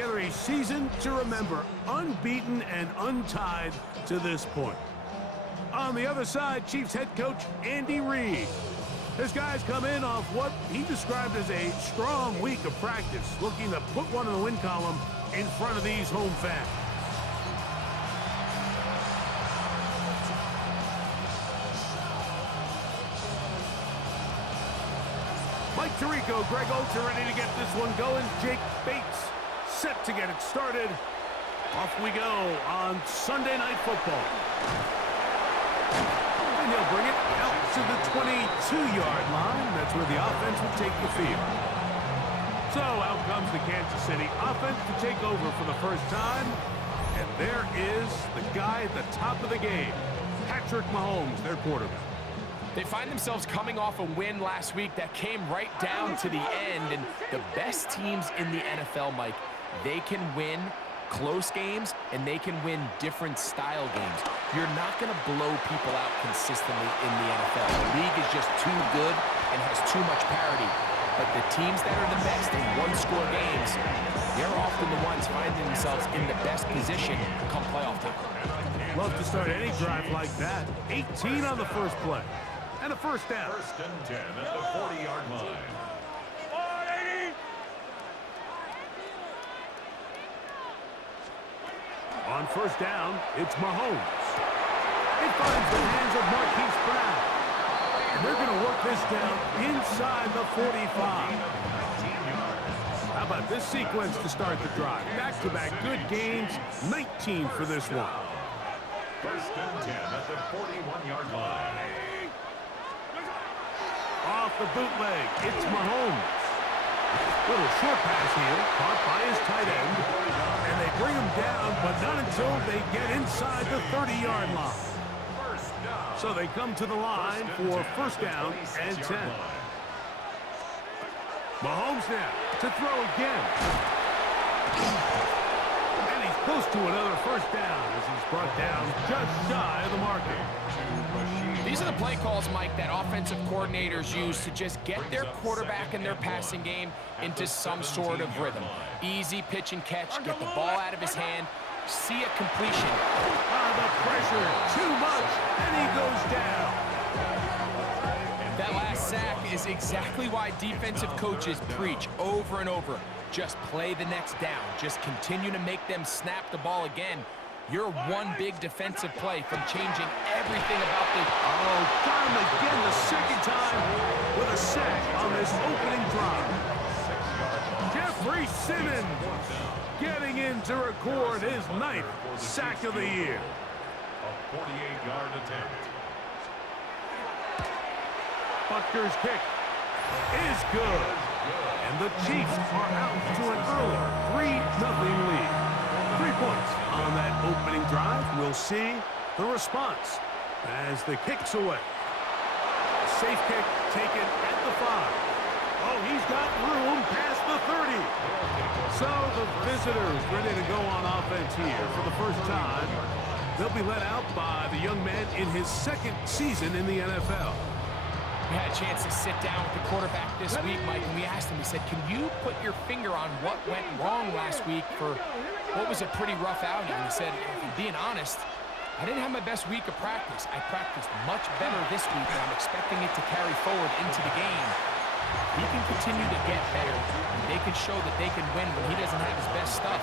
together a season to remember, unbeaten and untied to this point. On the other side, Chiefs head coach Andy Reid. His guys come in off what he described as a strong week of practice, looking to put one in the win column in front of these home fans. Mike Tirico, Greg Oates are ready to get this one going. Jake Bates set to get it started. Off we go on Sunday Night Football. And he'll bring it out to the 22-yard line. That's where the offense will take the field. So out comes the Kansas City offense to take over for the first time. And there is the guy at the top of the game, Patrick Mahomes, their quarterback. They find themselves coming off a win last week that came right down to the end. And the best teams in the NFL, Mike, they can win close games and they can win different style games. You're not going to blow people out consistently in the NFL. The league is just too good and has too much parity. But the teams that are the best in one-score games, they're often the ones finding themselves in the best position come playoff time. Love to start any drive like that. 18 on the first play. And a first down. First and 10 at the 40-yard line. On first down, it's Mahomes. It finds the hands of Marquise Brown. And they're going to work this down inside the 45. How about this sequence to start the drive? Back-to-back good games, 19 for this one. First and 10 at the 41-yard line. Off the bootleg, it's Mahomes. Little short pass here, caught by his tight end. And they bring him down, but not until they get inside the 30-yard line. So they come to the line for first down and 10. Mahomes now to throw again. And he's close to another first down as he's brought down just shy of the marker. These are the play calls, Mike, that offensive coordinators use to just get their quarterback and their passing game into some sort of rhythm. Easy pitch and catch, get the ball out of his hand, see a completion. The pressure, too much, and he goes down. That last sack is exactly why defensive coaches preach over and over. Just play the next down. Just continue to make them snap the ball again. You're one big defensive play from changing everything about the... Oh, got him again the second time with a sack on this opening drive. Jeffrey Simmons getting in to record his 9th sack of the year. A 48-yard attempt. Butker's kick is good. And the Chiefs are out to an early 3-0 lead. 3 points on that opening drive. We'll see the response as the kick's away. Safe kick taken at the 5. Oh, he's got room past the 30. So the visitors ready to go on offense here for the first time. They'll be let out by the young man in his 2nd season in the NFL. We had a chance to sit down with the quarterback this week, Mike, and we asked him, we said, can you put your finger on what went wrong last week for what was a pretty rough outing? And he said, if I'm being honest, I didn't have my best week of practice. I practiced much better this week, and I'm expecting it to carry forward into the game. He can continue to get better, and they can show that they can win when he doesn't have his best stuff.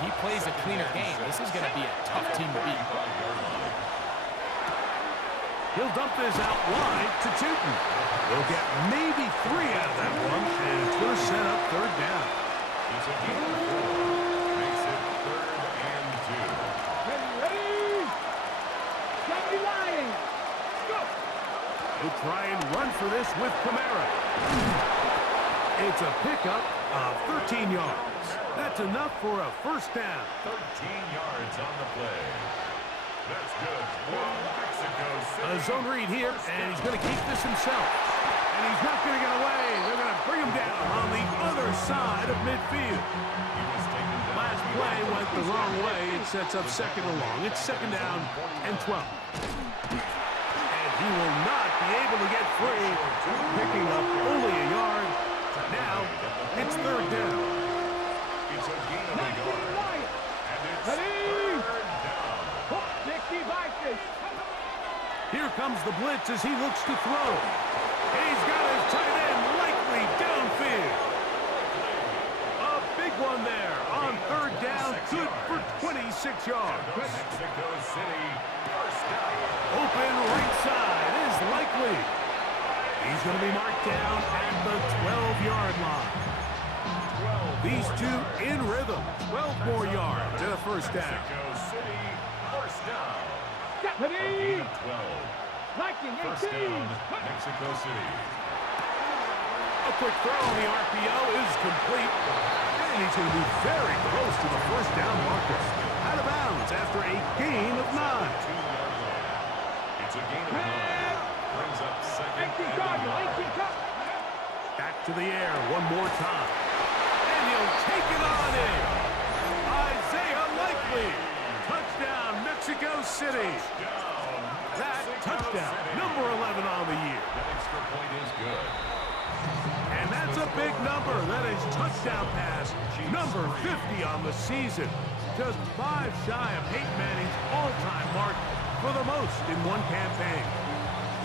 If he plays a cleaner game, this is going to be a tough team to beat. He'll dump this out wide to Tootin. He'll get maybe 3 out of that one, and it's going to set up third down. He's a deep 4. Makes it 3rd and 2. Ready? Johnny Lying. Go. He'll try and run for this with Kamara. It's a pickup of 13 yards. That's enough for a first down. 13 yards on the play. That's good. Mexico City. A zone read here, and he's going to keep this himself. And he's not going to get away. They're going to bring him down on the other side of midfield. Last play went the wrong way. It sets up 2nd and long. It's 2nd down and 12. And he will not be able to get free, picking up only a yard. Now it's 3rd down. It's a gain of a 19 yard. Lions. And it's Ready? 3rd down. 60 Vikings. Here comes the blitz as he looks to throw. He's got his tight end likely downfield. A big one there on 3rd down, good for 26 yards. Mexico City, 1st down. Open right side is likely. He's going to be marked down at the 12-yard line. These two in rhythm. 12 more yards and a 1st down. Mexico City, 1st down. Ready? 12. Viking 1st 18. down, Mexico City. A quick throw on the RPO is complete. And he's going to be very close to the 1st down marker. Out of bounds after a gain of 9. 2-yard line. It's a gain of 9. Brings up 2nd 18 and Cardinal. 9. 18 Cardinal. Back to the air one more time. And he'll take it on in. Isaiah Likely. Touchdown, Mexico City. That touchdown, number 11 on the year. That extra point is good. And that's a big number. That is touchdown pass, number 50 on the season. Just 5 shy of Peyton Manning's all-time mark for the most in one campaign.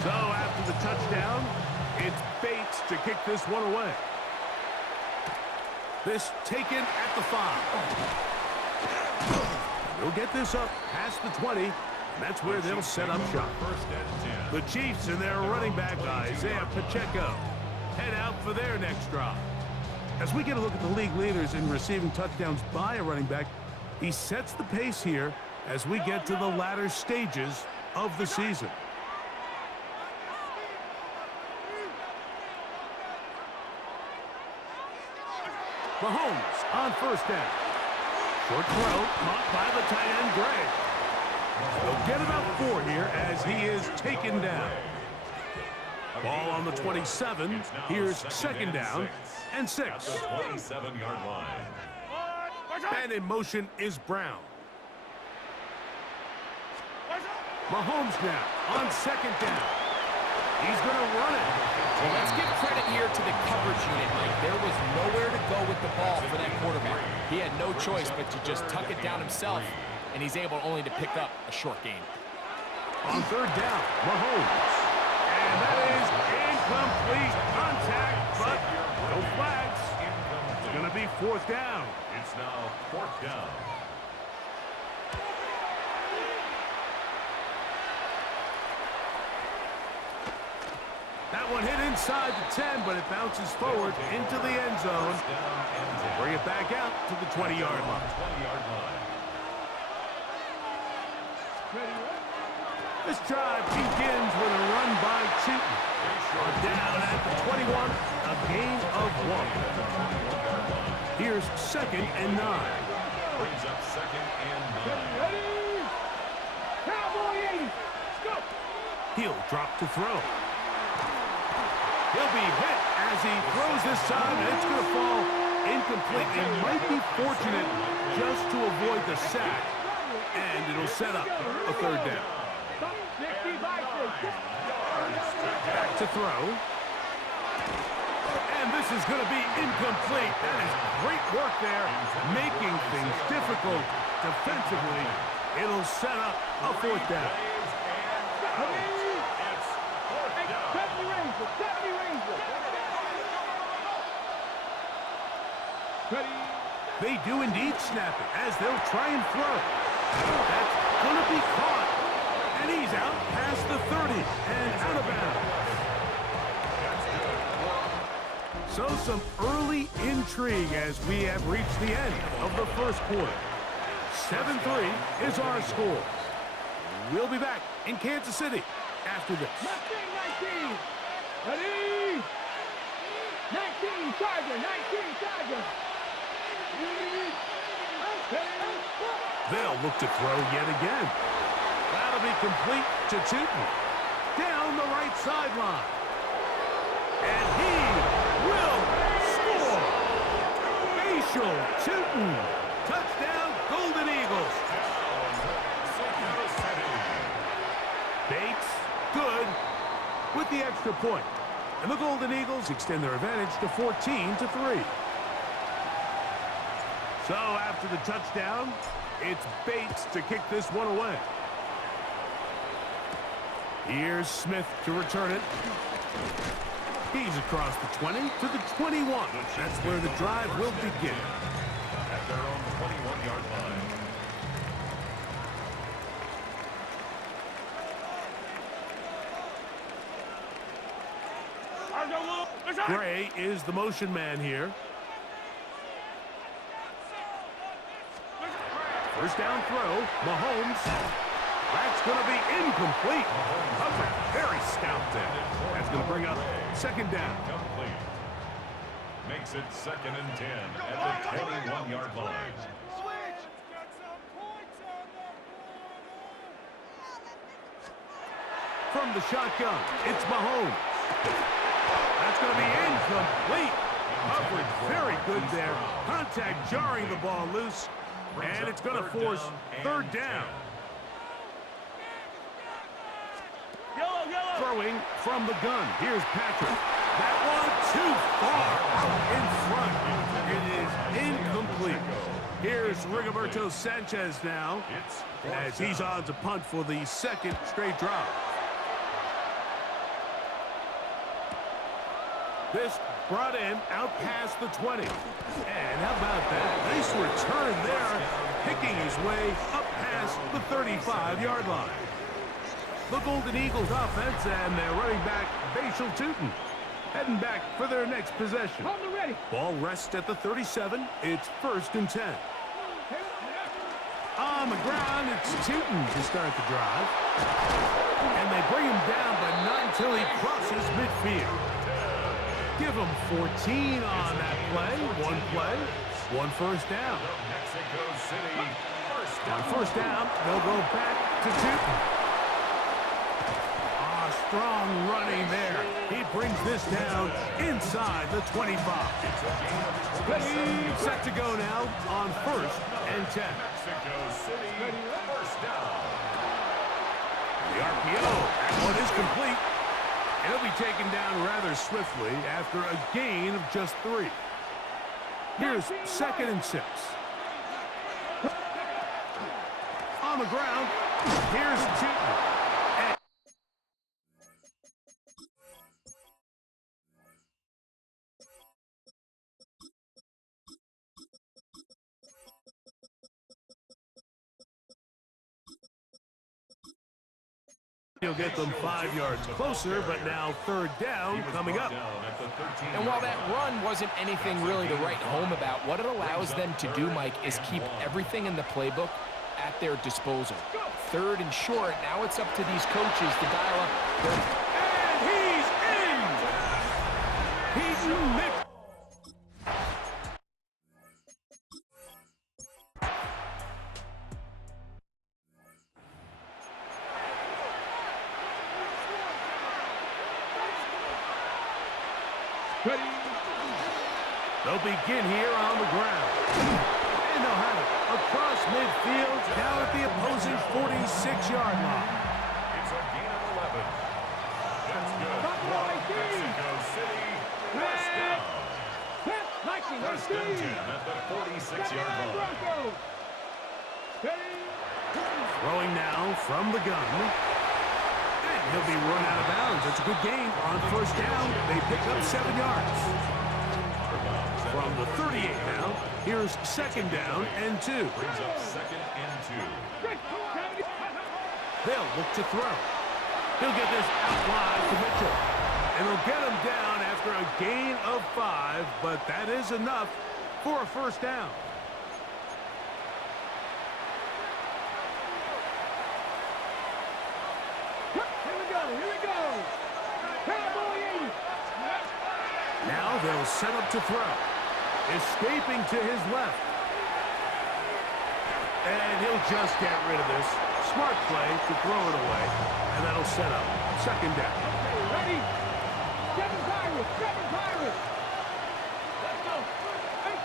So after the touchdown, it's Bates to kick this one away. This taken at the 5. They'll get this up past the 20, and that's where they'll set up shop. 1st and 10. The Chiefs and their running back, Isaiah Pacheco, head out for their next drive. As we get a look at the league leaders in receiving touchdowns by a running back, he sets the pace here as we get to the latter stages of the season. Mahomes on 1st down. Short throw caught by the tight end, Gray. They'll get about 4 here as he is taken down. Ball on the 27. Here's 2nd down and 6. 27-yard line. And in motion is Brown. Mahomes now on 2nd down. He's going to run it. Well, let's give credit here to the coverage unit, Mike. There was nowhere to go with the ball for that quarterback. He had no choice but to just tuck it down himself, and he's able only to pick up a short gain. On 3rd down, Mahomes. And that is incomplete contact, but no flags. It's going to be 4th down. It's now 4th down. That one hit inside the 10, but it bounces forward into the end zone. Bring it back out to the 20-yard line. 20-yard line. This drive begins with a run by Cheaton. Down at the 21, a gain of 1. Here's 2nd and 9. Brings up 2nd and 9. Ready? Cowboy 80. Go. He'll drop to throw. He'll be hit as he throws this time, and it's going to fall incomplete. It might be fortunate just to avoid the sack, and it'll set up a 3rd down. 60 Vikings. Back to throw. And this is going to be incomplete. That is great work there, making things difficult defensively. It'll set up a 4th down. They do indeed snap it as they'll try and throw. That's going to be caught. And he's out past the 30 and out of bounds. So some early intrigue as we have reached the end of the 1st quarter. 7-3 is our score. We'll be back in Kansas City after this. 19. Ready? 19 Tiger. 19 Tiger. They'll look to throw yet again. That'll be complete to Cheaton. Down the right sideline. And he will score. Facial Cheaton. Touchdown, Golden Eagles. Bates, good, with the extra point. And the Golden Eagles extend their advantage to 14-3. So after the touchdown, it's Bates to kick this one away. Here's Smith to return it. He's across the 20 to the 21. That's where the drive will begin. At their own 21-yard line. Gray is the motion man here. First down throw, Mahomes. That's going to be incomplete. Covered very stout there. That's going to bring up second down. Complete. Makes it 2nd and 10 at the 21-yard line. From the shotgun, it's Mahomes. That's going to be incomplete. Coverage very good there. Contact jarring the ball loose. And it's going to force third down. Throwing from the gun. Here's Patrick. That one too far out in front. It is incomplete. Here's Rigoberto Sanchez now as he's on to punt for the second straight drive. This brought in out past the 20. And how about that? Nice return there, picking his way up past the 35-yard line. The Golden Eagles offense and their running back, Bashal Tootin, heading back for their next possession. Ball rests at the 37. It's 1st and 10. On the ground, it's Tootin to start the drive. And they bring him down, but not until he crosses midfield. Give him 14 on that play. One first down. Mexico City. On first down, they'll go back to Tootin. Strong running there. He brings this down inside the 25. Set to go now on 1st and 10. Mexico City. First down. The RPO. That one is complete. And he'll be taken down rather swiftly after a gain of just 3. Here's 2nd and 6. On the ground, here's Tootin. He'll get them 5 yards closer, but now 3rd down coming up. And while that run wasn't anything really to write home about, what it allows them to do, Mike, is keep everything in the playbook at their disposal. 3rd and short, now it's up to these coaches to dial up their... And he's in! He's mixed. They'll begin here on the ground. And they'll have it across midfield down at the opposing 46-yard line. It's a gain of 11. That's good. Mexico City. First down. 1st and 10 at the 46-yard line. Throwing now from the gun. And he'll be run out of bounds. It's a good gain on 1st down. They pick up 7 yards. From the 38 now, here's 2nd down and 2. Brings up 2nd and 2. They'll look to throw. He'll get this out wide to Mitchell. And he'll get him down after a gain of 5, but that is enough for a 1st down. Here we go. Cowboy 80. Now they'll set up to throw. Escaping to his left. And he'll just get rid of this. Smart play to throw it away. And that'll set up 2nd down. Okay, ready? 7 Pirates. Let's go.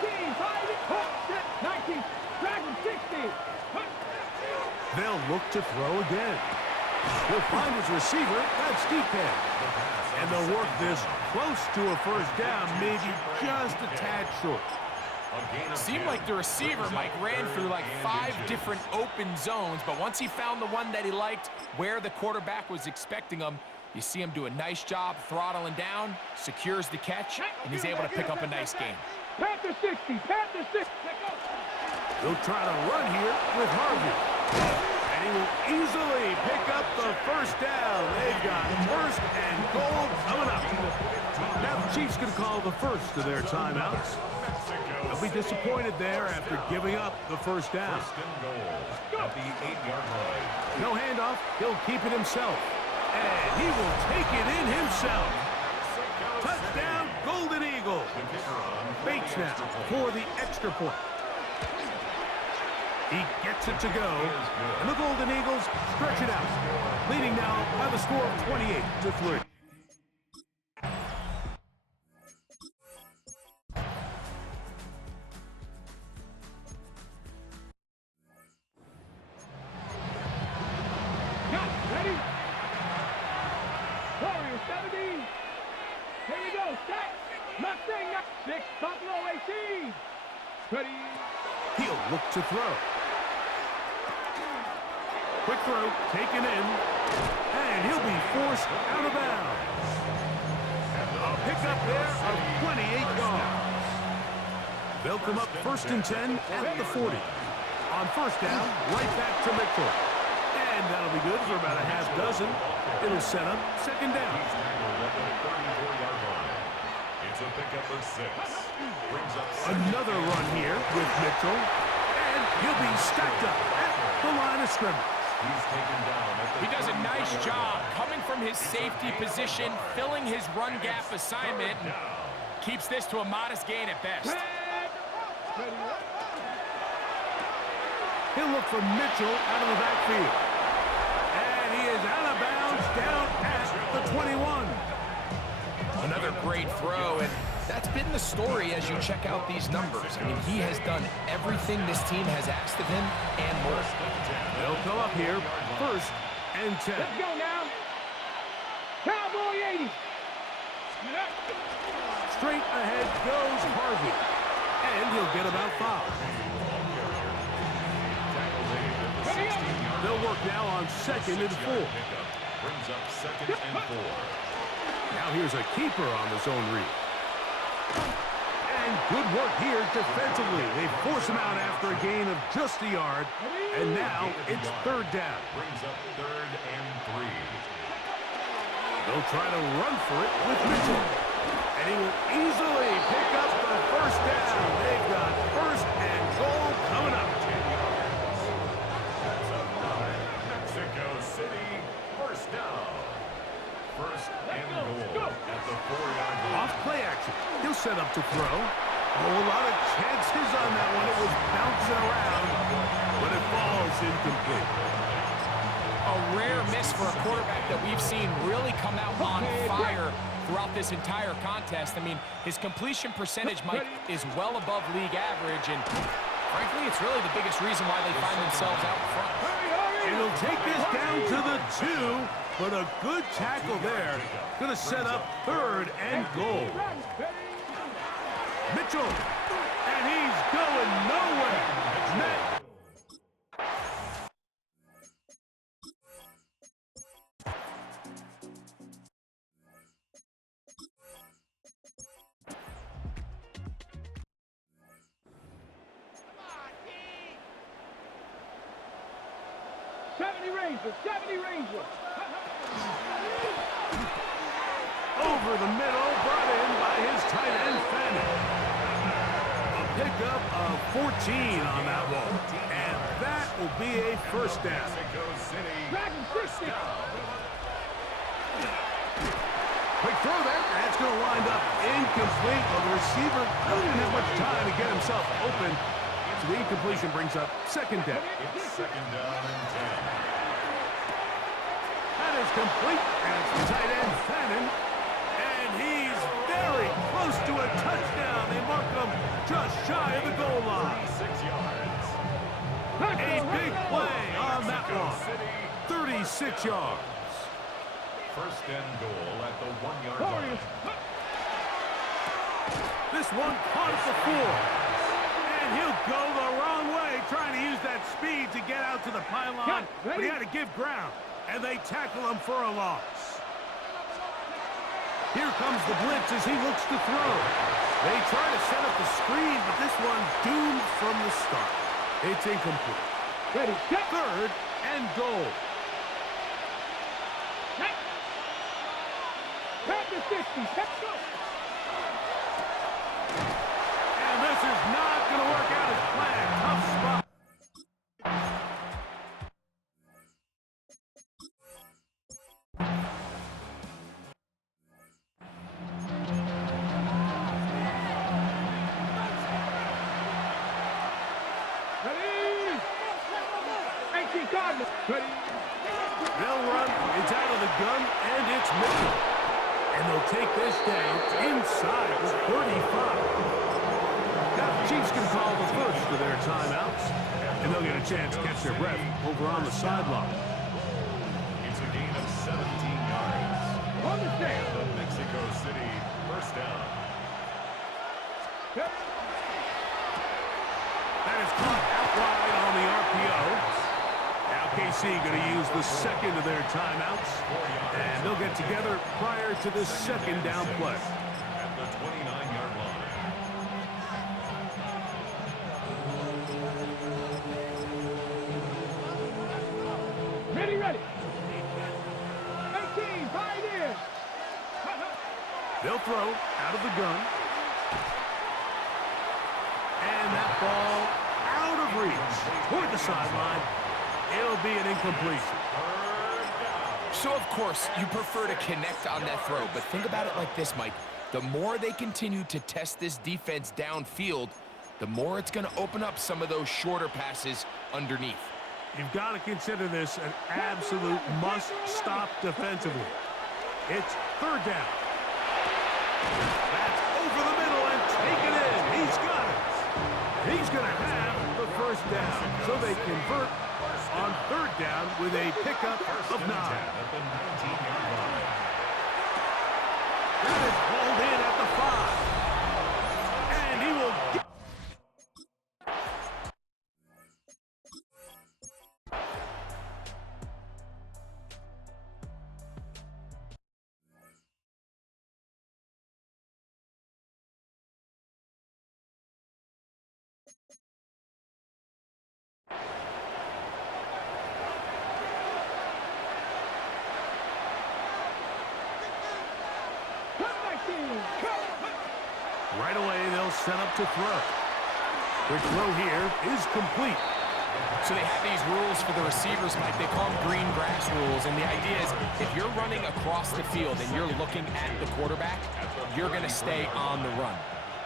18, Pirates. 19, Dragon 60. They'll look to throw again. He'll find his receiver. That's DK. And they'll work this close to a 1st down, maybe just a tad short. Seemed like the receiver, Mike, ran through like 5 different open zones, but once he found the one that he liked, where the quarterback was expecting him, you see him do a nice job throttling down, secures the catch, and he's able to pick up a nice game. Panther 60, Panther 60. He'll try to run here with Harvey. And he will easily pick up the first down. They've got first and goal coming up. Now the Chiefs going to call the first of their timeouts. They'll be disappointed there after giving up the first down. First and goal at the 8-yard line. No handoff. He'll keep it himself. And he will take it in himself. Touchdown, Golden Eagle. Bates now for the extra point. He gets it to go. And the Golden Eagles stretch it out. Leading now by the score of 28-3. Ready? Warrior 70. Here we go. Set. Mustang 6. Buffalo 18. Ready. He'll look to throw. Quick throw, taken in, and he'll be forced out of bounds. A pickup there of 28 yards. They'll come up first and 10 at the 40. On first down, right back to Mitchell. And that'll be good for about a half dozen. It'll set up second down. He's tackled at the 34-yard line. It's a pickup of 6. Brings up Another run here with Mitchell. And he'll be stacked up at the line of scrimmage. He's taken down at the He does a nice job coming from his safety position, filling his run gap assignment, and keeps this to a modest gain at best. He'll look for Mitchell out of the backfield. And he is out of bounds down at the 21. Another great throw, and that's been the story as you check out these numbers. I mean, he has done everything this team has asked of him and more. They'll come up here first and 10. Let's go now. Cowboy 80. Straight ahead goes Harvey. And he'll get about 5. They'll work now on second and 4. Brings up second and 4. Now here's a keeper on the zone read. And good work here defensively. They force him out after a gain of just a yard. And now it's third down. Brings up third and 3. They'll try to run for it with Mitchell. And he will easily pick up the first down. They've got first and goal coming up. Mexico City, first down. First and goal at the 4-yard line. Off play action. He'll set up to throw. Oh, a lot of chances on that one. It was bouncing around, but it falls incomplete. A rare miss for a quarterback that we've seen really come out on fire throughout this entire contest. I mean, his completion percentage, Mike, is well above league average, and frankly, it's really the biggest reason why they find themselves out front. It'll take this down to the 2, but a good tackle there. Going to set up third and goal. Mitchell, and he's going nowhere. Net. Over the middle, brought in by his tight end, Fannin. A pickup of 14 on that one. And that will be a first down. Mexico City, First down. Quick throw there. That's going to wind up incomplete. Well, the receiver really didn't have much time to get himself open. So the incompletion brings up second down. It's second down and 10. That is complete. And it's the tight end, Fannin. And he's very close to a touchdown. They mark him just shy of the goal line. 6 yards. A big play on that one. 36 yards. First and goal at the 1-yard line. This one caught at the 4. And he'll go the wrong way, trying to use that speed to get out to the pylon. But he had to give ground, and they tackle him for a loss. Here comes the blitz as he looks to throw. They try to set up the screen, but this one doomed from the start. It's incomplete. Ready, set. 3rd and goal. Back to 60. Let's go. And this is not going to work out as planned. Tough spot. Ready. 18 Cardinals. Ready. They'll run. It's out of the gun, and it's Mitchell. And they'll take this down inside the 35. Now the Chiefs can call the first of their timeouts, and they'll get a chance to catch their breath over on the sideline. It's a gain of 17 yards. On the stand. The Mexico City first down. Yep. That is caught out wide on the RPO. Now KC going to use the second of their timeouts, and they'll get together prior to the second down play. At the 29-yard line. Ready, ready. 18, right in. They'll throw out of the gun. And that ball out of reach toward the sideline. It'll be an incompletion. So, of course, you prefer to connect on that throw, but think about it like this, Mike. The more they continue to test this defense downfield, the more it's going to open up some of those shorter passes underneath. You've got to consider this an absolute must-stop defensively. It's 3rd down. That's over the middle and taken in. He's got it. He's going to have the first down. So they convert on 3rd down with a pickup of 9. At the 19-yard line. That is hauled in at the 5. And he will get... Right away, they'll set up to throw. Their throw here is complete. So they have these rules for the receivers, Mike. They call them green grass rules. And the idea is if you're running across the field and you're looking at the quarterback, you're going to stay on the run.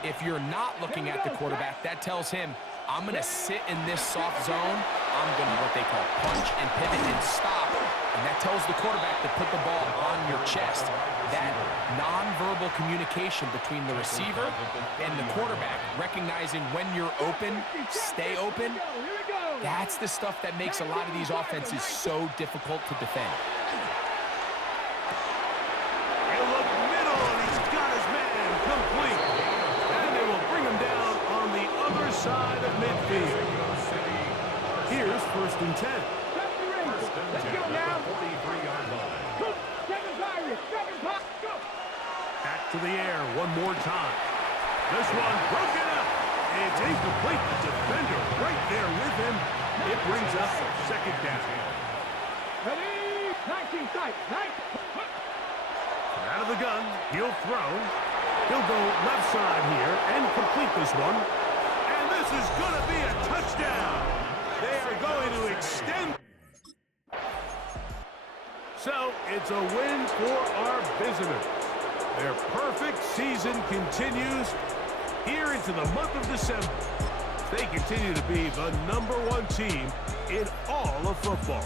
If you're not looking at the quarterback, that tells him, I'm going to sit in this soft zone. I'm going to what they call punch and pivot and stop. And that tells the quarterback to put the ball on your chest. That nonverbal communication between the receiver and the quarterback, recognizing when you're open, stay open, that's the stuff that makes a lot of these offenses so difficult to defend. He'll look middle, and he's got his man complete. And they will bring him down on the other side of midfield. Here's 1st and 10. Let's go now. 43-yard line. Back to the air one more time. This one broken up. It's incomplete. The defender right there with him. It brings up 2nd down. Ready? 19 sight. Out of the gun, he'll throw. He'll go left side here and complete this one. And this is going to be a touchdown. They are going to extend. So it's a win for our visitors. Their perfect season continues here into the month of December. They continue to be the #1 team in all of football.